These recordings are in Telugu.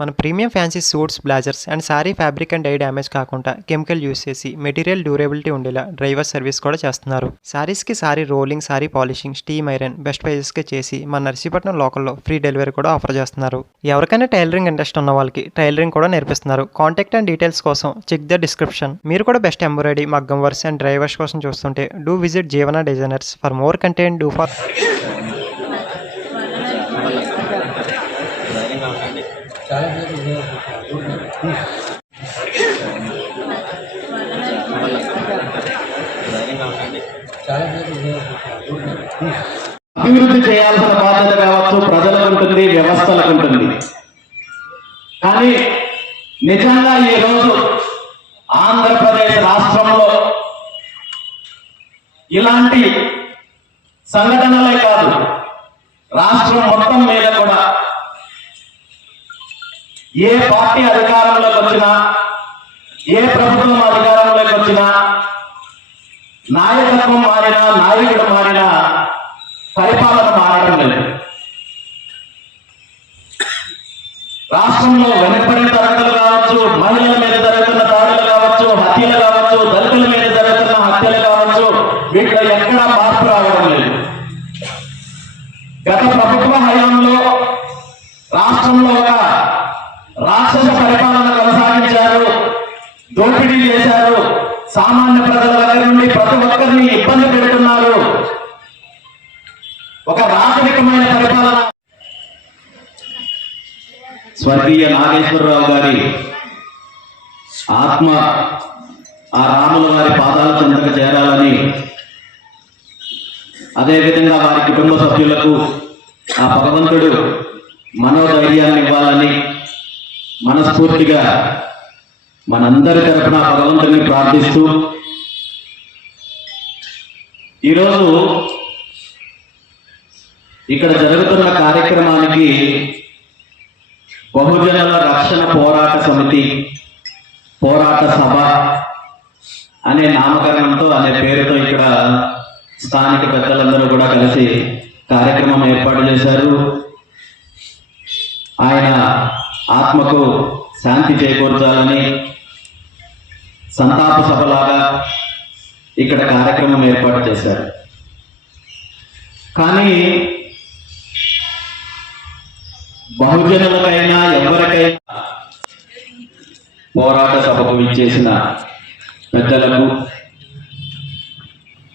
మన premium fancy suits blazers and sari fabric and dye damage కాకుండా కెమికల్ యూస్ చేసి మెటీరియల్ డ్యూరబిలిటీ ఉండేలా డ్రైవర్ సర్వీస్ కూడా చేస్తున్నారు. సారీస్కి sari rolling sari polishing steam iron best ప్రైజెస్కి చేసి మన నర్సీపట్నం లోకల్లో ఫ్రీ డెలివరీ కూడా ఆఫర్ చేస్తున్నారు. ఎవరికైనా టైలరింగ్ ఇంట్రెస్ట్ ఉన్న వాళ్ళకి టైలరింగ్ కూడా నేర్పిస్తున్నారు. కాంటాక్ట్ అండ్ డీటెయిల్స్ కోసం చెక్ ద డిస్క్రిప్షన్. మీరు కూడా బెస్ట్ ఎంబ్రాయిడరీ మగ్గం వర్స్ అండ్ డ్రైవర్స్ కోసం చూస్తుంటే do visit Jeevana designers for more content. Do for అభివృద్ధి చేయాల్సిన బాధ్యత కావచ్చు ప్రజలకు ఉంటుంది వ్యవస్థలకు ఉంటుంది కానీ నిజంగా ఈరోజు ఆంధ్రప్రదేశ్ రాష్ట్రంలో ఇలాంటి సంఘటనలే కాదు రాష్ట్రం మొత్తం మీద కూడా ఏ పార్టీ అధికారంలోకి వచ్చినా ఏ ప్రభుత్వం అధికారంలోకి వచ్చినా నాయకత్వం మారినా నాయకుడు మారినా పరిపాలన మారడం లేదు రాష్ట్రంలో వెనక స్వర్గీయ నాగేశ్వరరావు గారి ఆత్మ ఆ రాముల వారి పాదాల చెంతకు చేరాలని అదేవిధంగా వారి కుటుంబ సభ్యులకు ఆ భగవంతుడు మనోధైర్యాన్ని ఇవ్వాలని మనస్ఫూర్తిగా మనందరి తరఫున ఆ ప్రార్థిస్తూ ఈరోజు ఇక్కడ జరుగుతున్న కార్యక్రమానికి బహుజనుల రక్షణ పోరాట సమితి పోరాట సభ అనే నామకరణంతో అనే పేరుతో ఇక్కడ స్థానిక పెద్దలందరూ కూడా కలిసి కార్యక్రమం ఏర్పాటు చేశారు. ఆయన ఆత్మకు శాంతి చేకూర్చాలని సంతాప సభలాగా ఇక్కడ కార్యక్రమం ఏర్పాటు చేశారు. కానీ బహుజనులకైనా ఎవరికైనా పోరాట సభకు ఇచ్చేసిన పెద్దలకు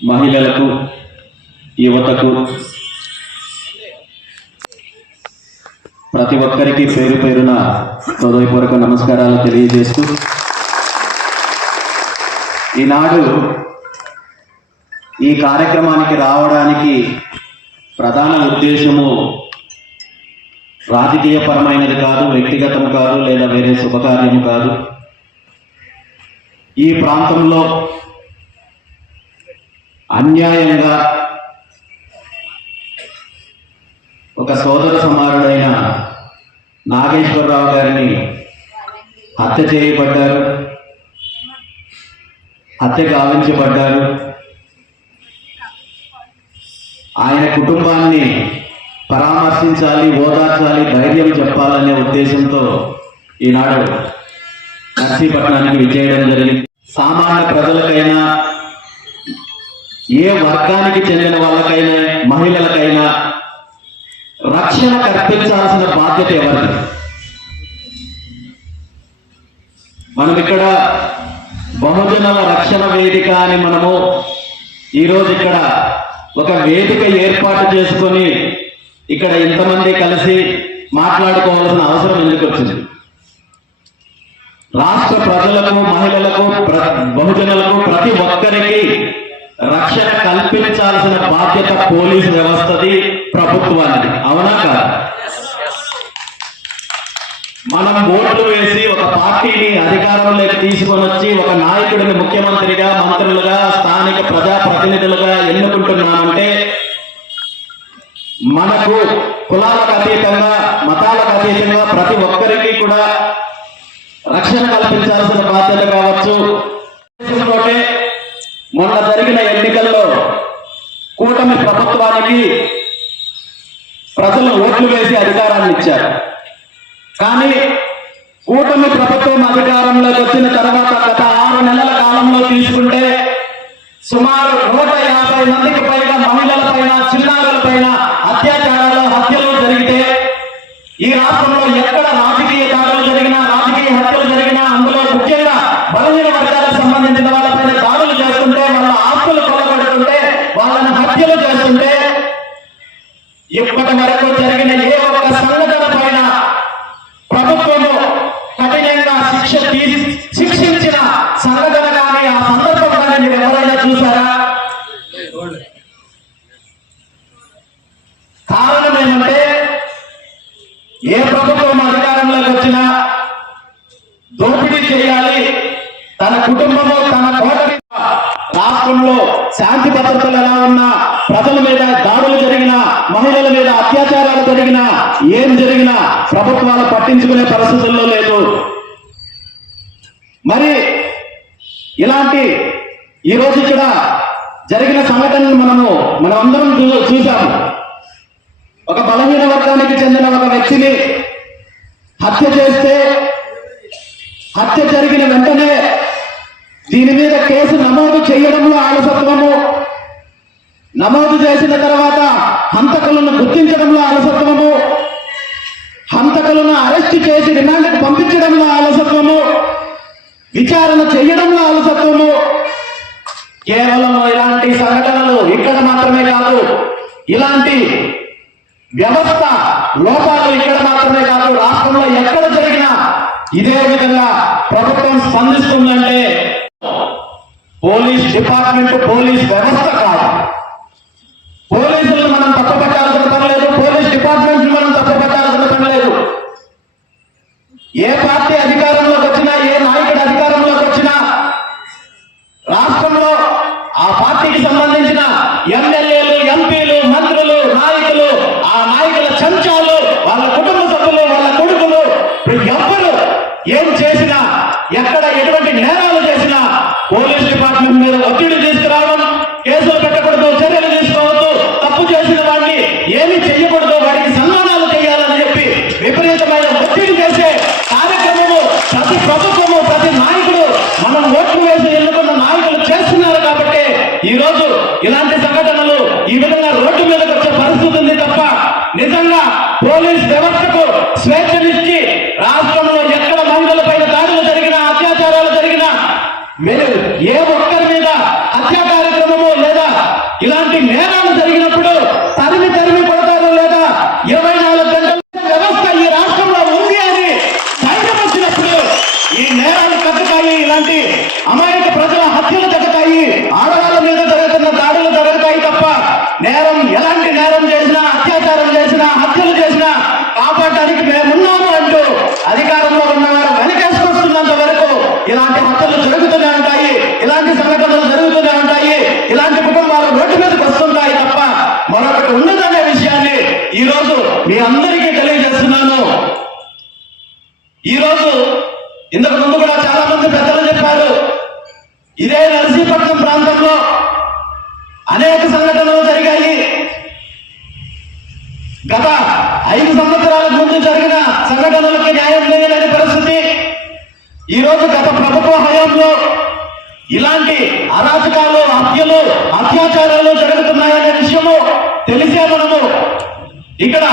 మహిళలకు యువతకు ప్రతి ఒక్కరికి పేరు పేరున హృదయపూర్వక నమస్కారాలు తెలియజేస్తూ ఈనాడు ఈ కార్యక్రమానికి రావడానికి ప్రధాన ఉద్దేశము రాజకీయపరమైనది కాదు వ్యక్తిగతం కాదు లేదా వేరే శుభకార్యం కాదు. ఈ ప్రాంతంలో అన్యాయంగా ఒక సోదర సమారుడైన నాగేశ్వరరావు గారిని హత్య చేయబడ్డారు హత్య గావించబడ్డారు. ఆయన కుటుంబాన్ని పరామర్శించాలి ఓదార్చాలి ధైర్యం చెప్పాలనే ఉద్దేశంతో ఈనాడు నర్సీపట్నానికి విచ్చేయడం జరిగింది. సామాన్య ప్రజలకైనా ఏ వర్గానికి చెందిన వాళ్ళకైనా మహిళలకైనా రక్షణ కల్పించాల్సిన బాధ్యత ఎవరిది? మనం ఇక్కడ బహుజనుల రక్షణ వేదిక అని మనము ఈరోజు ఇక్కడ ఒక వేదిక ఏర్పాటు చేసుకొని ఇక్కడ ఇంతమంది కలిసి మాట్లాడుకోవాల్సిన అవసరం ఎందుకు వచ్చింది? రాష్ట్ర ప్రజలకు మహిళలకు బహుజనులకు ప్రతి ఒక్కరికి రక్షణ కల్పించాల్సిన బాధ్యత పోలీసు వ్యవస్థది ప్రభుత్వానికి అవునా కాదా? మనం ఓట్లు వేసి ఒక పార్టీని అధికారంలోకి తీసుకొని వచ్చి ఒక నాయకుడిని ముఖ్యమంత్రిగా మంత్రులుగా స్థానిక ప్రజాప్రతినిధులుగా ఎన్నుకుంటున్నామంటే మనకు కులాలకు అతీతంగా మతాలకు అతీతంగా ప్రతి ఒక్కరికి కూడా రక్షణ కల్పించాల్సిన బాధ్యత కావచ్చు. మొన్న జరిగిన ఎన్నికల్లో కూటమి ప్రభుత్వానికి ప్రజలు ఓట్లు వేసి అధికారాన్ని ఇచ్చారు. కానీ కూటమి ప్రభుత్వం అధికారంలోకి వచ్చిన తర్వాత గత ఆరు నెలల కాలంలో తీసుకుంటే సుమారు నూట యాభై మందికి పైగా మహిళల పైన చిన్నారుల పైన రాష్ట్రంలో ఎక్కడ రాజకీయ దాడులు జరిగినా రాజకీయ హత్యలు జరిగినా అందులో ముఖ్యంగా బలహీన వర్గాలకు సంబంధించిన వాళ్ళపైన దాడులు చేస్తుంటే వాళ్ళ ఆస్తులు కొనబడుతుంటే వాళ్ళని హత్యలు చేస్తుంటే ఇప్పటి వరకు జరిగిన ఏ ఒక్క సంఘటన పైన ప్రభుత్వము కఠినంగా శిక్ష తీసి శిక్షించిన సంఘటన కానీ ఆ సందర్భం కానీ మీరు ఎవరైనా చూసారా కారణం ఏమంటే ఏ ప్రభుత్వం అధికారంలోకి వచ్చినా దోపిడీ చేయాలి తన కుటుంబము తన కోట మీద రాష్ట్రంలో శాంతి ఎలా ఉన్నా ప్రజల మీద దాడులు జరిగినా మహిళల మీద అత్యాచారాలు జరిగినా ఏం జరిగినా ప్రభుత్వాలు పట్టించుకునే పరిస్థితుల్లో లేదు. మరి ఇలాంటి ఈ రోజు ఇక్కడ జరిగిన సంఘటనను మనము మనం అందరం చూ- చూసాము ఒక బలహీన వర్గానికి చెందిన ఒక వ్యక్తిని హత్య చేస్తే హత్య జరిగిన వెంటనే దీని మీద కేసు నమోదు చేయడంలో ఆలసత్వము నమోదు చేసిన తర్వాత హంతకులను గుర్తించడంలో అలసత్వము హంతకులను అరెస్ట్ చేసి రిమాండ్కు పంపించడంలో అలసత్వము విచారణ చేయడంలో అలసత్వము కేవలం ఇలాంటి సంఘటనలు ఇక్కడ మాత్రమే కాదు ఇలాంటి వ్యవస్థ లోపాలు ఇక్కడ మాత్రమే కాదు రాష్ట్రంలో ఎక్కడ జరిగినా ఇదే విధంగా ప్రభుత్వం స్పందిస్తుందంటే పోలీస్ డిపార్ట్మెంట్ పోలీస్ వ్యవస్థ కాదు. పోలీసులు మనం తప్పుపట్టాల్సిన పని లేదు. పోలీస్ డిపార్ట్మెంట్ మనం తప్పుపట్టాల్సిన పని లేదు. ఏ పార్టీ అధికారంలో వచ్చినా ఏ నాయకుడు అధికారంలోకి వచ్చినా రాష్ట్రంలో ఆ పార్టీకి సంబంధించిన ఎమ్మెల్యేలు ఎంపీలు మంత్రులు నాయకులు ఆ నాయకుల చెంచాలు వాళ్ళ కుటుంబ సభ్యులు వాళ్ళ కొడుకులు ఎవ్వరు ఏం చేసినా ఎక్కడ ఎటువంటి నేరాలు చేసినా పోలీస్ డిపార్ట్మెంట్ మీద ఒత్తిడి తీసుకురావడం కేసులు పెట్టకూడదు చర్యలు తీసుకోవద్దు తప్పు చేసిన వాడిని ఏమి చెయ్యకూడదు వాడికి సన్మానాలు చేయాలని చెప్పి విపరీతమైన ఒత్తిడి చేసే కార్యక్రమము ప్రతి ప్రభుత్వము ప్రతి నాయకుడు మనం ఓట్లు వేసి ఎన్నుకున్న నాయకులు చేస్తున్నారు కాబట్టి ఈ రోజు ఇలాంటి సంఘటనలు ఈ విధంగా రోడ్డు మీదకి వచ్చే పరిస్థితి ఉంది తప్ప నిజంగా పోలీస్ వ్యవస్థకు స్వేచ్ఛనిచ్చి రాష్ట్రంలో ఎక్కడ మహిళల పైన దాడులు జరిగినా అత్యాచారాలు జరిగినా మీరు ఏ ఒక్కరి మీద హత్యా కార్యక్రమము లేదా ఇలాంటి నేరాలు జరిగినప్పుడు తరిమి తరిమి కొడతారు లేదా ఇరవై నాలుగు గంటల వ్యవస్థ ఈ రాష్ట్రంలో ఉంది అని ధైర్యం వచ్చినప్పుడు ఈ నేరాలు తగ్గుతాయి ఇలాంటి అమాయక ప్రజల హత్యలు తగ్గుతాయి ఆడవాళ్ళ మీద జరుగుతున్న దాడులు జరుగుతాయి తప్ప నేరం ఎలాంటి నేరం చేసినా అత్యాచారం చేసినా హత్యలు చేసినా కాపాడడానికి మేమున్నాము అంటూ అధికారంలో ఉన్నవారు వెనకేసుకొస్తున్నంత వరకు ఇలాంటి హత్యలు జరుగుతూనే ఉంటాయి. ఇలాంటి సంఘటనలు జరుగుతూనే ఉంటాయి. ఇలాంటి కుటుంబాలు రోడ్డు మీదకి వస్తుంటాయి తప్ప మరొకటి ఉండదనే విషయాన్ని ఈ రోజు మీ అందరికీ తెలియజేస్తున్నాను. ఈ రోజు ఇంతకు ముందు కూడా చాలా మంది పెద్దలు చెప్పారు ఇదే నర్సీపట్నం ప్రాంతంలో అనేక సంఘటనలు జరిగాయి. గత ఐదు సంవత్సరాల ముందు జరిగిన సంఘటనలకు న్యాయం లేదని ఈరోజు ఈ రోజు గత ప్రభుత్వ హయాంలో ఇలాంటి అరాచకాలు హత్యలు అత్యాచారాలు జరుగుతున్నాయనే విషయము తెలిసే మనము ఇక్కడ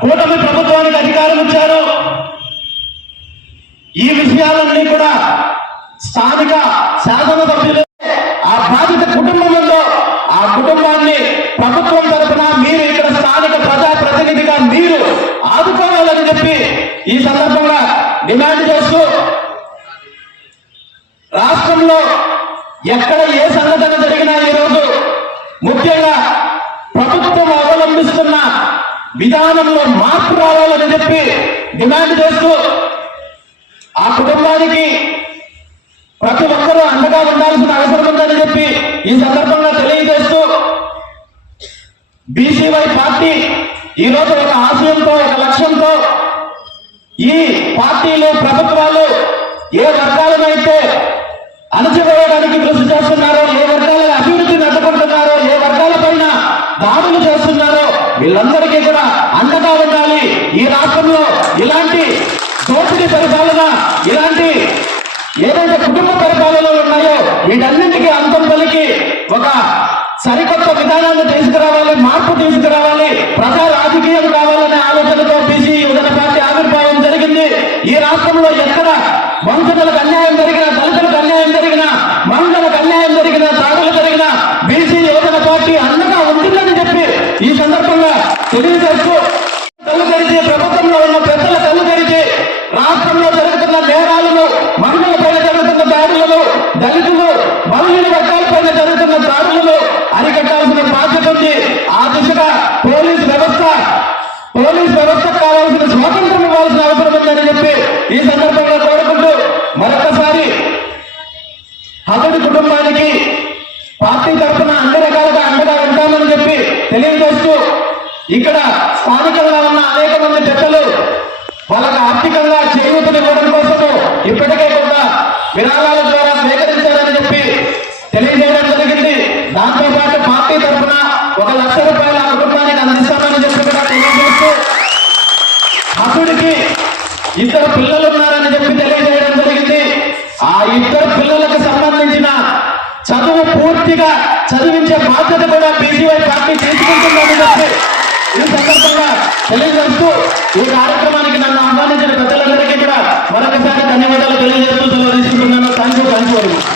కూటమి ప్రభుత్వానికి అధికారం ఇచ్చారు. ఈ విషయాలన్నీ కూడా స్థానిక శాసనసభ్యులు ఆ బాధిత కుటుంబంలో ఆ కుటుంబాన్ని ప్రభుత్వం తరఫున మీరు ఇక్కడ స్థానిక ప్రజా ప్రతినిధిగా మీరు ఆదుకోవాలని చెప్పి ఈ సందర్భంగా డిమాండ్ చేస్తూ రాష్ట్రంలో ఎక్కడ ఏ సంఘటన జరిగినా ఈరోజు ముఖ్యంగా ప్రభుత్వం అవలంబిస్తున్న విధానంలో మార్పు రావాలని చెప్పి డిమాండ్ చేస్తూ ఆ కుటుంబానికి ప్రతి ఒక్కరూ అండగా ఉండాల్సిన అవసరం ఉందని చెప్పి ఈ సందర్భంగా తెలియజేస్తూ బీసీవై పార్టీ ఈరోజు ఒక ఆశయంతో ఒక లక్ష్యంతో ఈ పార్టీలు ప్రభుత్వాలు ఏ వర్గాలనైతే అణచివేయడానికి కృషి చేస్తున్నారో ఏ వర్గాల అభివృద్ధిని అడ్డుకుంటున్నారో ఏ వర్గాల పైన దాడులు చేస్తున్నారో వీళ్ళందరికీ కూడా అండగా ఉండాలి. ఈ రాష్ట్రంలో ఇలాంటి దోపిడీ పరిపాలన ఇలాంటి ఏదైతే కుటుంబ పరిపాలనలు ఉన్నాయో వీటన్నింటికీ అంతం పలికి ఒక సరికొత్త విధానాన్ని తీసుకురావాలి. హతుడి కుటుంబానికి పార్టీ తరఫున అన్ని రకాలుగా అండగా ఉంటామని చెప్పి తెలియజేస్తూ ఇక్కడ స్థానికంగా ఉన్న అనేక మంది పెద్దలు వాళ్ళకు ఆర్థికంగా చేయూతనివ్వడం కోసము ఇప్పటికే కొంత విరాళాల ద్వారా స్వీకరించారని చెప్పి తెలియజేయడం జరిగింది. దాంతో పాటు పార్టీ తరఫున ఒక లక్ష రూపాయల కుటుంబానికి అందిస్తామని చెప్పి కూడా తెలియజేస్తూ అతడికి ఇద్దరు పిల్లలు ఉన్నారని చెప్పి తెలియజేయడం జరిగింది. ఆ ఇద్దరు పిల్లలకు చదువు పూర్తిగా చదివించే బాధ్యత కూడా బీజీవై పార్టీ తీసుకుంటుందని ఈ సందర్భంగా తెలియజేస్తూ ఈ కార్యక్రమానికి నన్ను ఆహ్వానించిన ప్రజలందరికీ కూడా మరొకసారి ధన్యవాదాలు తెలియజేస్తూ తెలియజేస్తున్నాను thank you thank you very much.